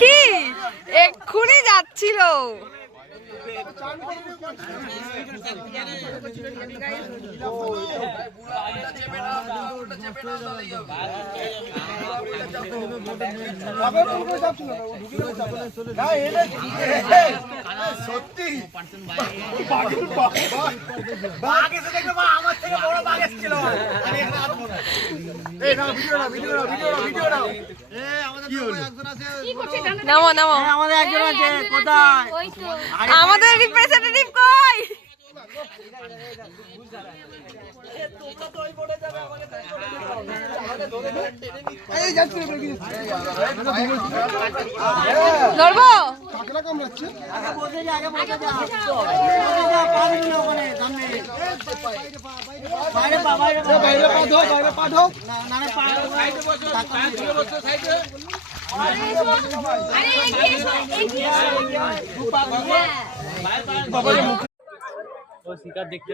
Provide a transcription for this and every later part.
কি এক্ষুনি যাচ্ছিল। নামো নামো, আমাদের একজন আছে কোথায়? আমাদের রিপ্রেজেন্টেটিভ কই? ধরবো কাকড়া কামড়াচ্ছে। শিকার দেখতে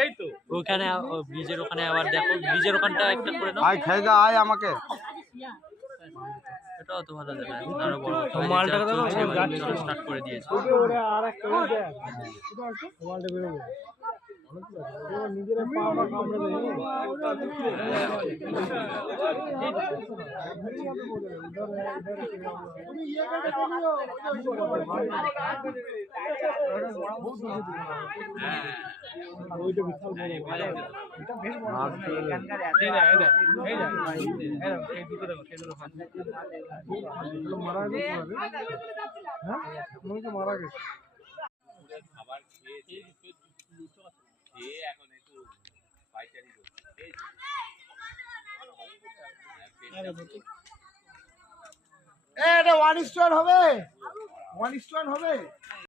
এই তো ওখানে ব্রিজের ওখানে আবার দেখো, ব্রিজের ওখানটা একটা করে নাও। আয় খেয়ে আয় আমাকে। এটাও তো ভালো জায়গা, আরো বড় মালটা স্টার্ট করে দিয়েছে। মারা গেছে। এটা 1:1 হবে, 1:1 হবে।